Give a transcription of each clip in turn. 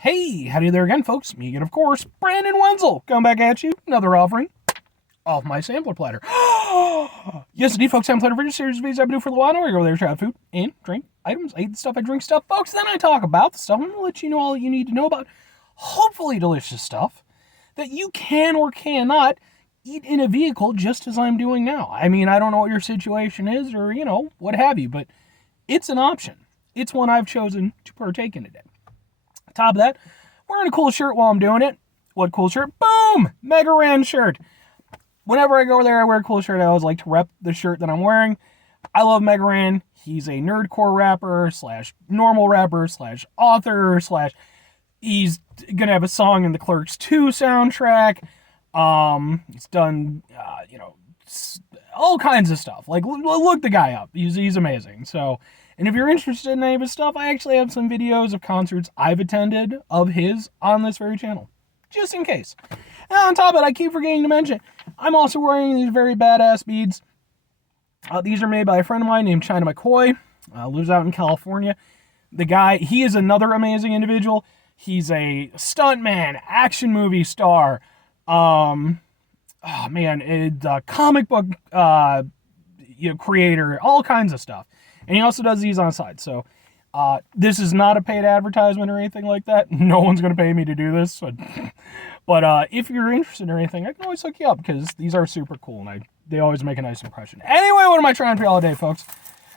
Hey, howdy there again, folks. Me again, of course, Brandon Wenzel. Coming back at you. Another offering of my sampler platter. Yes, indeed, folks. Sampler platter video series videos I do for the while. Where I go there, try out food and drink items. I eat the stuff, I drink stuff, folks. Then I talk about the stuff. I'm going to let you know all you need to know about hopefully delicious stuff that you can or cannot eat in a vehicle just as I'm doing now. I mean, I don't know what your situation is or, what have you, but it's an option. It's one I've chosen to partake in today. Top of that, wearing a cool shirt while I'm doing it. What cool shirt? Boom! Mega Ran shirt. Whenever I go over there, I wear a cool shirt. I always like to rep the shirt that I'm wearing. I love Mega Ran. He's a nerdcore rapper / normal rapper / author / he's gonna have a song in the Clerks 2 soundtrack. He's done, all kinds of stuff. Like, look the guy up. He's amazing. So, and if you're interested in any of his stuff, I actually have some videos of concerts I've attended of his on this very channel, just in case. And on top of it, I keep forgetting to mention, I'm also wearing these very badass beads. These are made by a friend of mine named China McCoy, lives out in California. The guy, he is another amazing individual. He's a stuntman, action movie star, comic book creator, all kinds of stuff. And he also does these on the side. So this is not a paid advertisement or anything like that. No one's going to pay me to do this. But if you're interested in anything, I can always hook you up because these are super cool and they always make a nice impression. Anyway, what am I trying for y'all today, folks?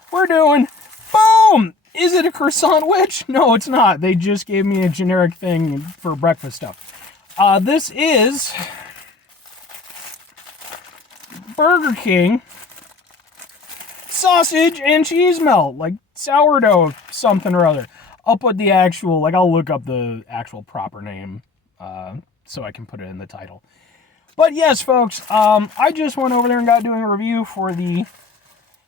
We're doing, boom! Is it a croissant witch? No, it's not. They just gave me a generic thing for breakfast stuff. This is Burger King sausage and cheese melt, like sourdough something or other. I'll put the actual, I'll look up the actual proper name so I can put it in the title. But yes, folks, I just went over there and got doing a review for the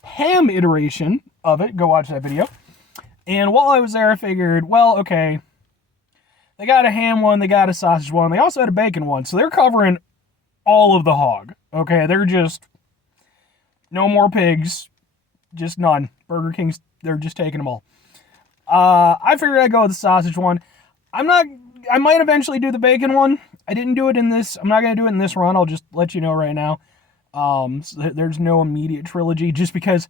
ham iteration of it. Go watch that video. And while I was there, I figured, well, okay, they got a ham one, they got a sausage one, they also had a bacon one, so they're covering all of the hog. Okay, they're just no more pigs. Just none. Burger King's, they're just taking them all. I figured I'd go with the sausage one. I might eventually do the bacon one. I didn't do it in this. I'm not going to do it in this run. I'll just let you know right now. So there's no immediate trilogy just because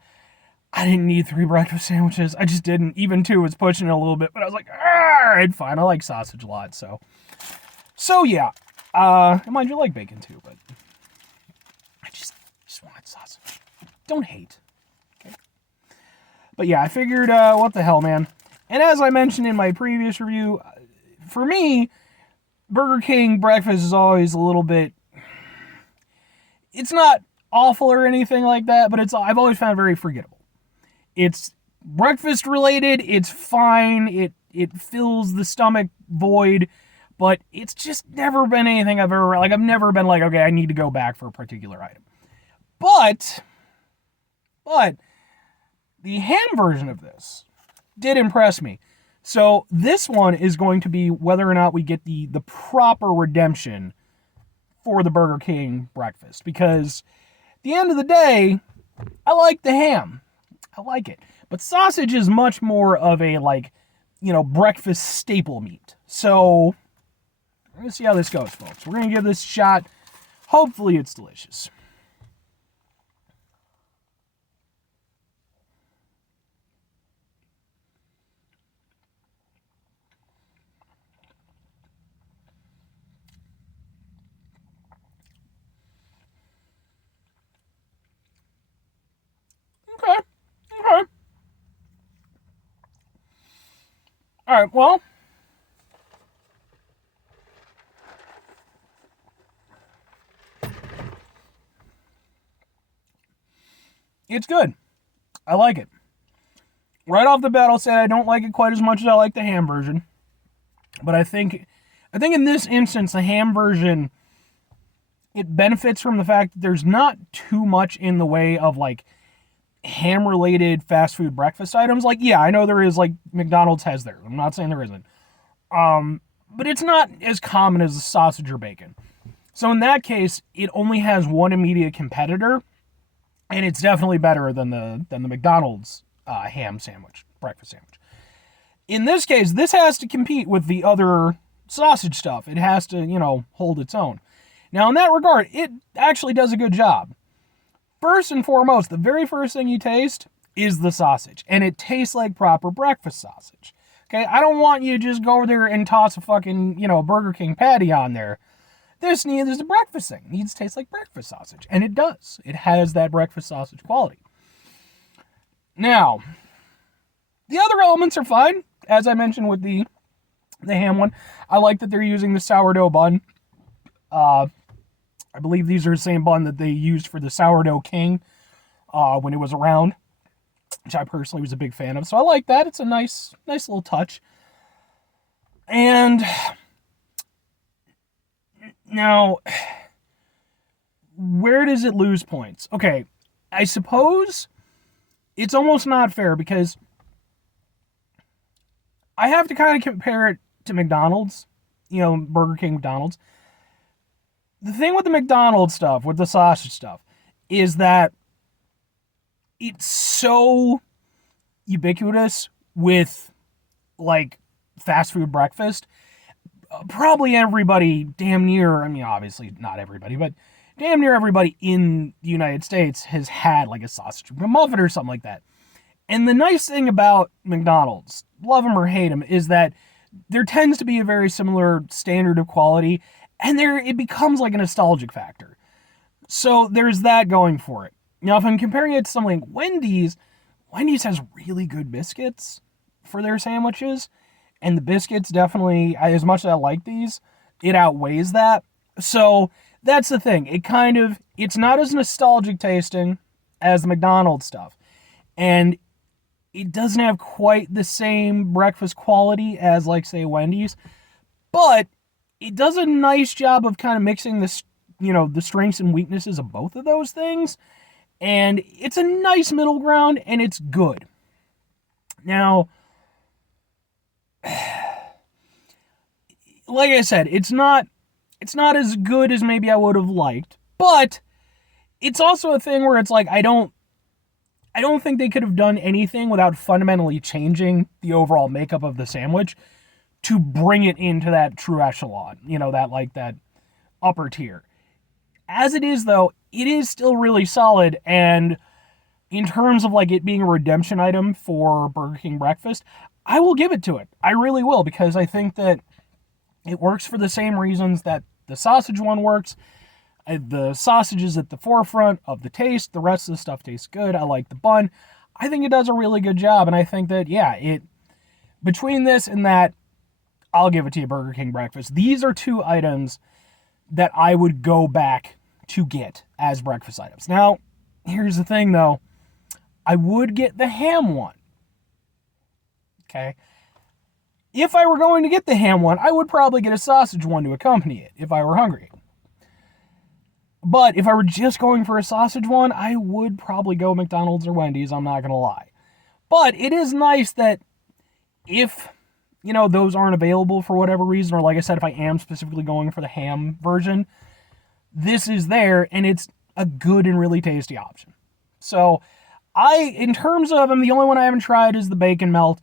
I didn't need 3 breakfast sandwiches. I just didn't. Even 2 was pushing it a little bit, but I was like, all right, fine. I like sausage a lot. So yeah. Mind you, I like bacon too, but I just want sausage. Don't hate. But yeah, I figured, what the hell, man. And as I mentioned in my previous review, for me, Burger King breakfast is always a little bit, it's not awful or anything like that, but I've always found it very forgettable. It's breakfast related, it's fine, it fills the stomach void, but it's just never been anything I've never been like, okay, I need to go back for a particular item. But the ham version of this did impress me. So this one is going to be whether or not we get the proper redemption for the Burger King breakfast. Because at the end of the day, I like the ham. I like it. But sausage is much more of a, breakfast staple meat. So we're going to see how this goes, folks. We're going to give this a shot. Hopefully it's delicious. Okay. All right, well, it's good. I like it. Right off the bat, I'll say I don't like it quite as much as I like the ham version. But I think in this instance, the ham version, it benefits from the fact that there's not too much in the way of, ham-related fast food breakfast items. Yeah, I know there is, McDonald's has theirs. I'm not saying there isn't. But it's not as common as the sausage or bacon. So in that case, it only has one immediate competitor, and it's definitely better than the McDonald's ham sandwich, breakfast sandwich. In this case, this has to compete with the other sausage stuff. It has to, hold its own. Now, in that regard, it actually does a good job. First and foremost, the very first thing you taste is the sausage, and it tastes like proper breakfast sausage. Okay, I don't want you to just go over there and toss a fucking, Burger King patty on there. This is a breakfast thing. It needs to taste like breakfast sausage, and it does. It has that breakfast sausage quality. Now, the other elements are fine. As I mentioned with the ham one, I like that they're using the sourdough bun. I believe these are the same bun that they used for the Sourdough King when it was around, which I personally was a big fan of. So I like that. It's a nice little touch. And now, where does it lose points? Okay, I suppose it's almost not fair because I have to kind of compare it to McDonald's, Burger King, McDonald's. The thing with the McDonald's stuff, with the sausage stuff, is that it's so ubiquitous with, like, fast food breakfast. Probably everybody, damn near, obviously not everybody, but damn near everybody in the United States has had, like, a sausage muffin or something like that. And the nice thing about McDonald's, love them or hate them, is that there tends to be a very similar standard of quality, and it becomes like a nostalgic factor. So there's that going for it. Now, if I'm comparing it to something like Wendy's has really good biscuits for their sandwiches, and the biscuits definitely, as much as I like these, it outweighs that. So that's the thing. It's not as nostalgic tasting as the McDonald's stuff. And it doesn't have quite the same breakfast quality as, like, say, Wendy's. But it does a nice job of kind of mixing the strengths and weaknesses of both of those things. And it's a nice middle ground, and it's good. Now, like I said, it's not as good as maybe I would have liked, but it's also a thing where it's like I don't think they could have done anything without fundamentally changing the overall makeup of the sandwich to bring it into that true echelon, that upper tier. As it is, though, it is still really solid, and in terms of, like, it being a redemption item for Burger King breakfast, I will give it to it. I really will, because I think that it works for the same reasons that the sausage one works. The sausage is at the forefront of the taste. The rest of the stuff tastes good. I like the bun. I think it does a really good job, and I think that, between this and that, I'll give it to you, Burger King breakfast. These are two items that I would go back to get as breakfast items. Now, here's the thing, though. I would get the ham one. Okay? If I were going to get the ham one, I would probably get a sausage one to accompany it if I were hungry. But if I were just going for a sausage one, I would probably go McDonald's or Wendy's, I'm not going to lie. But it is nice that if, those aren't available for whatever reason, or like I said, if I am specifically going for the ham version, this is there, and it's a good and really tasty option. So, in terms of them, the only one I haven't tried is the bacon melt.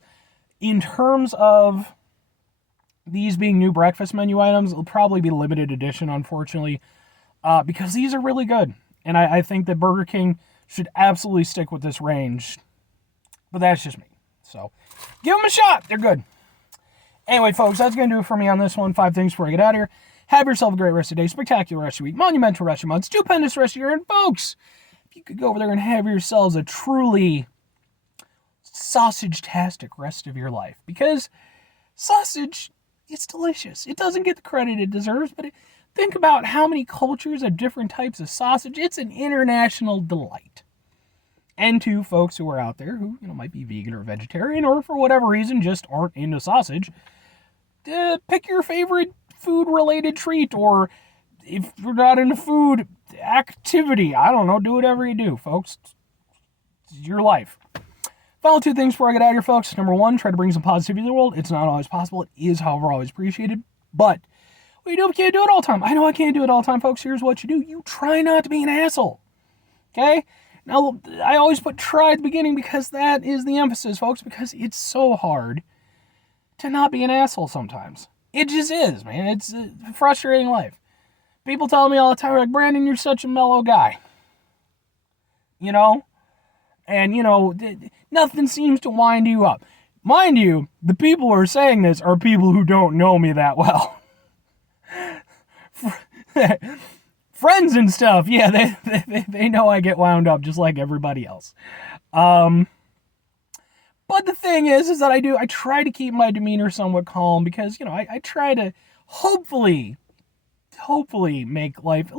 In terms of these being new breakfast menu items, it'll probably be limited edition, unfortunately, because these are really good. And I think that Burger King should absolutely stick with this range. But that's just me. So, give them a shot. They're good. Anyway, folks, that's going to do it for me on this one. 5 things before I get out of here. Have yourself a great rest of the day, spectacular rest of your week, monumental rest of your month, stupendous rest of your year. And folks, if you could go over there and have yourselves a truly sausage-tastic rest of your life. Because sausage, it's delicious. It doesn't get the credit it deserves, but think about how many cultures have different types of sausage. It's an international delight. And to folks who are out there who, might be vegan or vegetarian, or for whatever reason just aren't into sausage, pick your favorite food-related treat, or if you're not into food, activity. I don't know, do whatever you do, folks. It's your life. Final 2 things before I get out of here, folks. Number 1, try to bring some positivity to the world. It's not always possible. It is, however, always appreciated. But what you do, you can't do it all the time. I know I can't do it all the time, folks. Here's what you do. You try not to be an asshole. Okay? Now, I always put try at the beginning because that is the emphasis, folks, because it's so hard to not be an asshole sometimes. It just is, man. It's a frustrating life. People tell me all the time, like, Brandon, you're such a mellow guy. You know? And, you know, nothing seems to wind you up. Mind you, the people who are saying this are people who don't know me that well. Friends and stuff, yeah, they know I get wound up just like everybody else. But the thing is that I try to keep my demeanor somewhat calm because, you know, I try to hopefully make life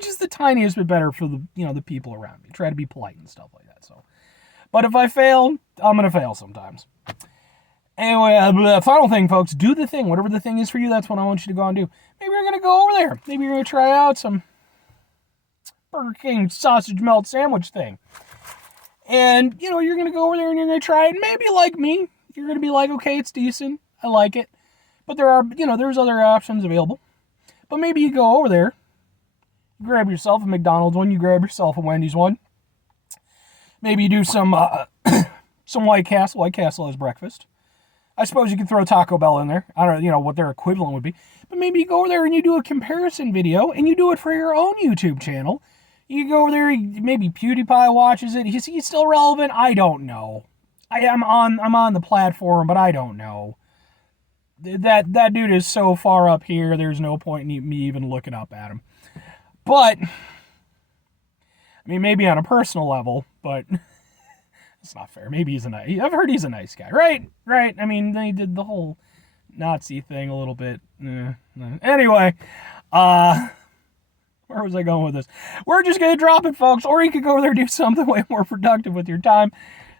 just the tiniest bit better for the, you know, the people around me. Try to be polite and stuff like that. So, but if I fail, I'm gonna fail sometimes. Anyway, the final thing, folks, do the thing. Whatever the thing is for you, that's what I want you to go and do. Maybe you're gonna go over there. Maybe you're gonna try out some Burger King sausage melt sandwich thing. And, you know, you're going to go over there and you're going to try it. And maybe like me, you're going to be like, okay, it's decent. I like it. But there are, you know, there's other options available. But maybe you go over there, you grab yourself a McDonald's one, you grab yourself a Wendy's one. Maybe you do some White Castle. White Castle as breakfast. I suppose you could throw Taco Bell in there. I don't know, you know, what their equivalent would be. But maybe you go over there and you do a comparison video and you do it for your own YouTube channel. You go over there, maybe PewDiePie watches it. Is he still relevant? I don't know. I'm on the platform, but I don't know. That dude is so far up here, there's no point in me even looking up at him. But, I mean, maybe on a personal level, but it's not fair. Maybe he's I've heard he's a nice guy, right? Right? I mean, they did the whole Nazi thing a little bit. Anyway, where was I going with this? We're just going to drop it, folks. Or you could go over there and do something way more productive with your time.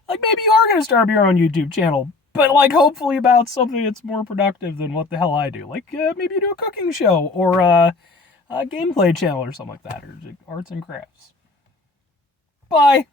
Like, maybe you are going to start your own YouTube channel. But, like, hopefully about something that's more productive than what the hell I do. Like, maybe you do a cooking show. Or a gameplay channel or something like that. Or arts and crafts. Bye.